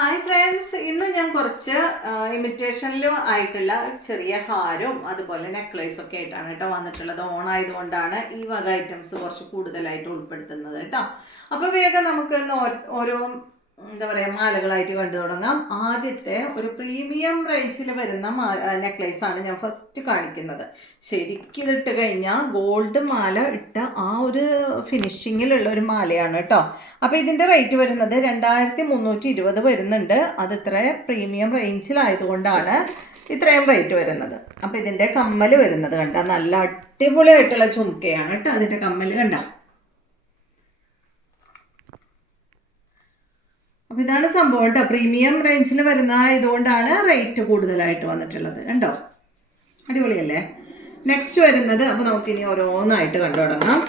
Hi friends, ഇന്ന് ഞാൻ കുറച്ച് ഇമിറ്റേഷനിലും ആയിട്ടുള്ള ചെറിയ ഹാരവും അതുപോലെ നെക്ലേസും ഒക്കെ ആയിട്ടാണ് കേട്ടോ വന്നിട്ടുള്ളത്. ഓണായതുകൊണ്ടാണ് ഈ വക ഐറ്റംസ് കുറച്ച് കൂടുതലായിട്ട് ഉൾപ്പെടുത്തുന്നത് കേട്ടോ. അപ്പോൾ വേഗം നമുക്ക് ഇന്ന് ഓരോ എന്താ പറയുക മാലകളായിട്ട് കണ്ടു തുടങ്ങാം. ആദ്യത്തെ ഒരു പ്രീമിയം റേഞ്ചിൽ വരുന്ന നെക്ലേസ് ആണ് ഞാൻ ഫസ്റ്റ് കാണിക്കുന്നത്. ശരിക്കും ഇതിട്ട് കഴിഞ്ഞാൽ ഗോൾഡ് മാല ഇട്ട ആ ഒരു ഫിനിഷിങ്ങിലുള്ള ഒരു മാലയാണ് കേട്ടോ. അപ്പോൾ ഇതിൻ്റെ റേറ്റ് വരുന്നത് 2320 വരുന്നുണ്ട്. അത് ഇത്ര പ്രീമിയം റേഞ്ചിലായതുകൊണ്ടാണ് ഇത്രയും റേറ്റ് വരുന്നത്. അപ്പോൾ ഇതിൻ്റെ കമ്മൽ വരുന്നത് കണ്ട നല്ല അടിപൊളിയായിട്ടുള്ള ചുമക്കയാണ് കേട്ടോ. അതിൻ്റെ കമ്മൽ കണ്ട. അപ്പോൾ ഇതാണ് സംഭവം കേട്ടോ. പ്രീമിയം റേഞ്ചിൽ വരുന്ന ഇതുകൊണ്ടാണ് റേറ്റ് കൂടുതലായിട്ട് വന്നിട്ടുള്ളത്. കണ്ടോ, അടിപൊളിയല്ലേ. നെക്സ്റ്റ് വരുന്നത്, അപ്പോൾ നമുക്കിനി ഓരോന്നായിട്ട് കണ്ടു തുടങ്ങാം.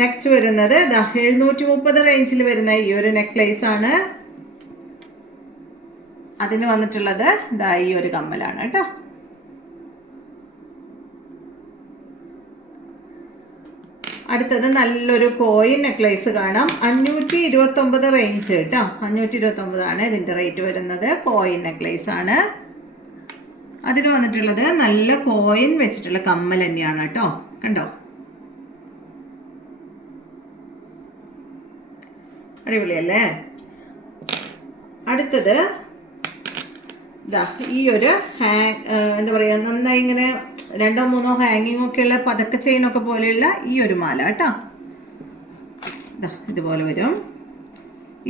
നെക്സ്റ്റ് വരുന്നത് 730 റേഞ്ചിൽ വരുന്ന ഈ ഒരു നെക്ലേസ് ആണ്. അതിന് വന്നിട്ടുള്ളത് ഈ ഒരു കമ്മലാണ് കേട്ടോ. അടുത്തത് നല്ലൊരു കോയിൻ നെക്ലേസ് കാണാം. 529 റേഞ്ച് കേട്ടോ. 529 ആണ് ഇതിൻ്റെ റേറ്റ് വരുന്നത്. കോയിൻ നെക്ലേസ് ആണ്. അതിന് വന്നിട്ടുള്ളത് നല്ല കോയിൻ വെച്ചിട്ടുള്ള കമ്മൽ തന്നെയാണ് കേട്ടോ. കണ്ടോ, അടിപൊളിയല്ലേ. അടുത്തത് ഈ ഒരു എന്താ പറയുക, നന്നായി ഇങ്ങനെ 2-3 ഹാങ്ങിങ് ഒക്കെ ഉള്ള പതക്ക ചെയിനൊക്കെ പോലെയുള്ള ഈ ഒരു മാല കേട്ടോ. ഇതുപോലെ വരും.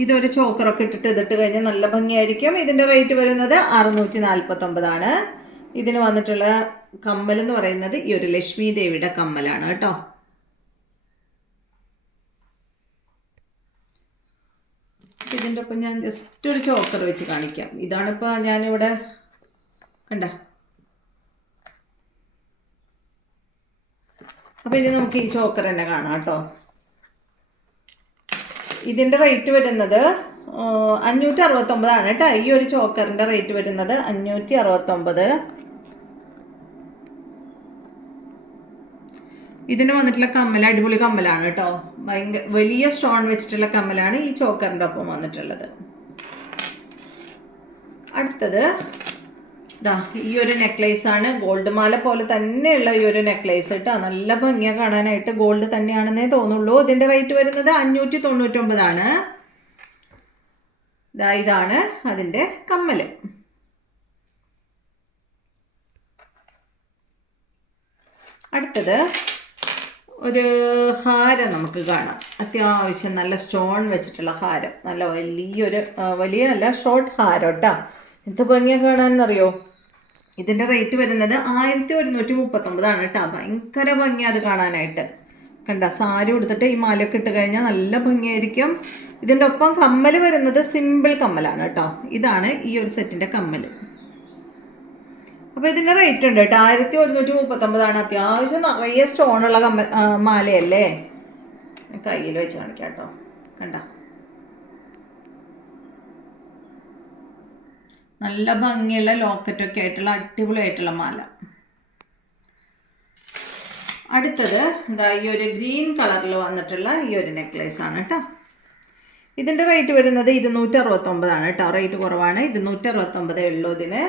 ഇതൊരു ചോക്കറൊക്കെ ഇട്ടിട്ട് ഇതിട്ട് കഴിഞ്ഞാൽ നല്ല ഭംഗിയായിരിക്കും. ഇതിൻ്റെ റേറ്റ് വരുന്നത് 649 ആണ്. ഇതിന് വന്നിട്ടുള്ള കമ്മൽ എന്ന് പറയുന്നത് ഈ ഒരു ലക്ഷ്മി ദേവിയുടെ കമ്മലാണ് കേട്ടോ. ഇതിൻ്റെ ഒപ്പം ഞാൻ ജസ്റ്റ് ഒരു ചോക്കർ വെച്ച് കാണിക്കാം. ഇതാണിപ്പോൾ ഞാനിവിടെ കണ്ട. അപ്പോൾ ഇനി നമുക്ക് ഈ ചോക്കർ തന്നെ കാണാം കേട്ടോ. ഇതിൻ്റെ റേറ്റ് വരുന്നത് 569 ആണ് കേട്ടോ. ഈ ഒരു ചോക്കറിൻ്റെ റേറ്റ് വരുന്നത് 569. ഇതിന് വന്നിട്ടുള്ള കമ്മൽ അടിപൊളി കമ്മലാണ് കേട്ടോ. ഭയങ്കര വലിയ സ്റ്റോൺ വെച്ചിട്ടുള്ള കമ്മലാണ് ഈ ചോക്കറിൻ്റെ ഒപ്പം വന്നിട്ടുള്ളത്. അടുത്തത് ഈ ഒരു നെക്ലേസ് ആണ്. ഗോൾഡ് മാല പോലെ തന്നെയുള്ള ഈ ഒരു നെക്ലേസ് കേട്ടോ. നല്ല ഭംഗിയാണ് കാണാനായിട്ട്. ഗോൾഡ് തന്നെയാണെന്നേ തോന്നുള്ളൂ. ഇതിൻ്റെ റേറ്റ് വരുന്നത് 599 ആണ്. ഇതാണ് അതിൻ്റെ കമ്മൽ. അടുത്തത് ഒരു ഹാരം നമുക്ക് കാണാം. അത്യാവശ്യം നല്ല സ്റ്റോൺ വെച്ചിട്ടുള്ള ഹാരം. നല്ല വലിയ അല്ല, ഷോർട്ട് ഹാരം കേട്ടോ. എന്ത് ഭംഗിയാണ് കാണാനെന്നറിയോ. ഇതിൻ്റെ റേറ്റ് വരുന്നത് 1139 ആണ് കേട്ടോ. ഭയങ്കര ഭംഗിയാണ് അത് കാണാനായിട്ട്. കണ്ട, സാരി ഉടുത്തിട്ട് ഈ മാലയൊക്കെ ഇട്ട് കഴിഞ്ഞാൽ നല്ല ഭംഗിയായിരിക്കും. ഇതിൻ്റെ ഒപ്പം കമ്മൽ വരുന്നത് സിമ്പിൾ കമ്മലാണ് കേട്ടോ. ഇതാണ് ഈ ഒരു സെറ്റിൻ്റെ കമ്മൽ. അപ്പോൾ ഇതിൻ്റെ റേറ്റ് ഉണ്ട് കേട്ടോ. 1139 ആണ്. അത്യാവശ്യം നിറയെ സ്റ്റോണുള്ള മാലയല്ലേ. കയ്യിൽ വെച്ച് കാണിക്കാം കേട്ടോ. കണ്ട, നല്ല ഭംഗിയുള്ള ലോക്കറ്റൊക്കെ ആയിട്ടുള്ള അടിപൊളിയായിട്ടുള്ള മാല. അടുത്തത് ഈ ഒരു ഗ്രീൻ കളറിൽ വന്നിട്ടുള്ള ഈ ഒരു നെക്ലേസ് ആണ് കേട്ടോ. ഇതിൻ്റെ റേറ്റ് വരുന്നത് 269 ആണ് കേട്ടോ. റേറ്റ് കുറവാണ്. 269 ഉള്ളൂ ഇതിന്.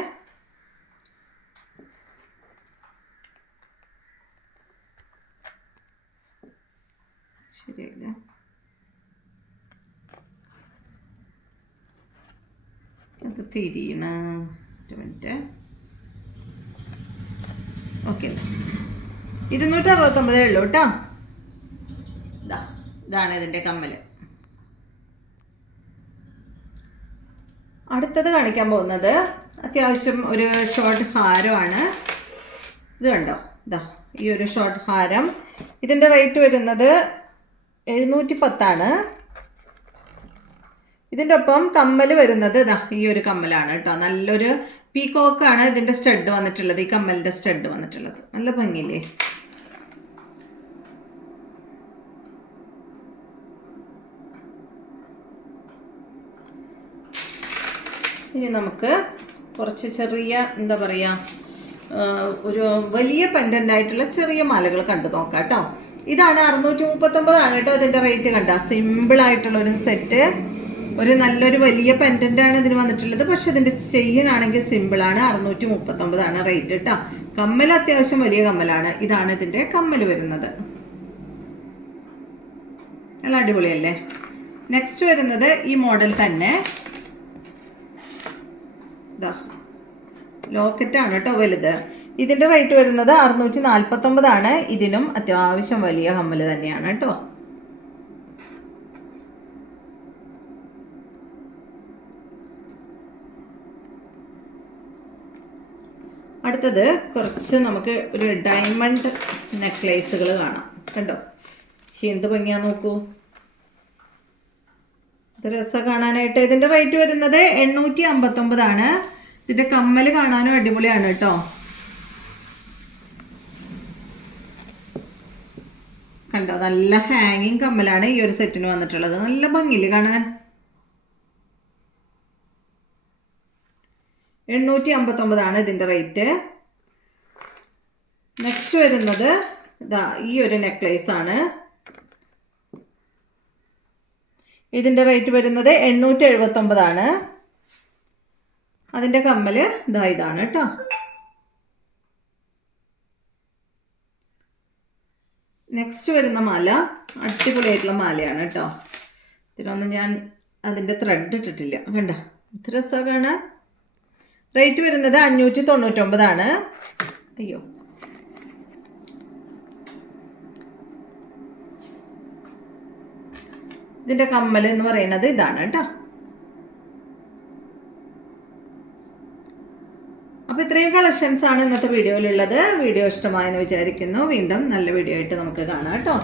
ശരിയല്ല, അത് തിരിയണ. ഒരു മിനിറ്റ്. ഓക്കെ, 269 ഉള്ളൂ കേട്ടോ. ഇതാണ് ഇതിൻ്റെ കമ്മൽ. അടുത്തത് കാണിക്കാൻ പോകുന്നത് അത്യാവശ്യം ഒരു ഷോർട്ട് ഹാരമാണ്. ഇത് കണ്ടോ, ഈ ഒരു ഷോർട്ട് ഹാരം. ഇതിൻ്റെ റേറ്റ് വരുന്നത് 710 ആണ്. ഇതിൻ്റെ ഒപ്പം കമ്മൽ വരുന്നത് ഈ ഒരു കമ്മലാണ് കേട്ടോ. നല്ലൊരു പീകോക്കാണ് ഇതിൻ്റെ സ്റ്റഡ് വന്നിട്ടുള്ളത്. ഈ കമ്മലിൻ്റെ സ്റ്റഡ് വന്നിട്ടുള്ളത് നല്ല ഭംഗിയില്ലേ. ഇനി നമുക്ക് കുറച്ച് ചെറിയ എന്താ പറയുക, ഒരു വലിയ പെൻഡൻ്റ് ആയിട്ടുള്ള ചെറിയ മാലകൾ കണ്ടു നോക്കാം കേട്ടോ. ഇതാണ് 639 ആണ് കേട്ടോ ഇതിൻ്റെ റേറ്റ്. കണ്ട, സിമ്പിളായിട്ടുള്ളൊരു സെറ്റ്. ഒരു നല്ലൊരു വലിയ പെൻഡൻ്റ് ആണ് ഇതിന് വന്നിട്ടുള്ളത്. പക്ഷെ ഇതിൻ്റെ ചെയിനാണെങ്കിൽ സിമ്പിളാണ്. 639 റേറ്റ് കേട്ടോ. കമ്മൽ അത്യാവശ്യം വലിയ കമ്മലാണ്. ഇതാണ് ഇതിൻ്റെ കമ്മൽ വരുന്നത്. നല്ല അടിപൊളിയല്ലേ? നെക്സ്റ്റ് വരുന്നത് ഈ മോഡൽ തന്നെ ഇതാ ലോക്കറ്റാണ് കേട്ടോ വലുത്. ഇതിൻ്റെ റേറ്റ് വരുന്നത് 649. ഇതിനും അത്യാവശ്യം വലിയ കമ്മൽ തന്നെയാണ് കേട്ടോ. അടുത്തത് കുറച്ച് നമുക്ക് ഒരു ഡയമണ്ട് നെക്ലേസുകൾ കാണാം. കണ്ടോ എന്ത് ഭംഗിയാ നോക്കൂ. ഇത് രസം കാണാനായിട്ട്. ഇതിൻ്റെ റേറ്റ് വരുന്നത് 859. ഇതിൻ്റെ കമ്മൽ കാണാനും അടിപൊളിയാണ് കേട്ടോ. കണ്ടോ നല്ല ഹാങ്ങിങ് കമ്മലാണ് ഈ ഒരു സെറ്റിന് വന്നിട്ടുള്ളത്. നല്ല ഭംഗിയില് കാണാൻ. 859 ഇതിൻ്റെ റേറ്റ്. നെക്സ്റ്റ് വരുന്നത് ഇതാ ഈ ഒരു നെക്ലേസ് ആണ്. ഇതിൻ്റെ റേറ്റ് വരുന്നത് 879. അതിൻ്റെ കമ്മല് ഇതാണ് കേട്ടോ. നെക്സ്റ്റ് വരുന്ന മാല അടിപൊളിയായിട്ടുള്ള മാലയാണ് കേട്ടോ. ഇതിനൊന്നും ഞാൻ അതിൻ്റെ ത്രെഡ് ഇട്ടിട്ടില്ല. കണ്ടോ ഇത് രസമാണ് കാണാൻ. റേറ്റ് വരുന്നത് 599. അയ്യോ ഇതിൻ്റെ കമ്മൽ എന്ന് പറയുന്നത് ഇതാണ് കേട്ടോ. അപ്പോൾ ഇത്രയും കളക്ഷൻസ് ആണ് ഇന്നത്തെ വീഡിയോയിലുള്ളത്. വീഡിയോ ഇഷ്ടമായെന്ന് വിചാരിക്കുന്നു. വീണ്ടും നല്ല വീഡിയോ ആയിട്ട് നമുക്ക് കാണാം കേട്ടോ.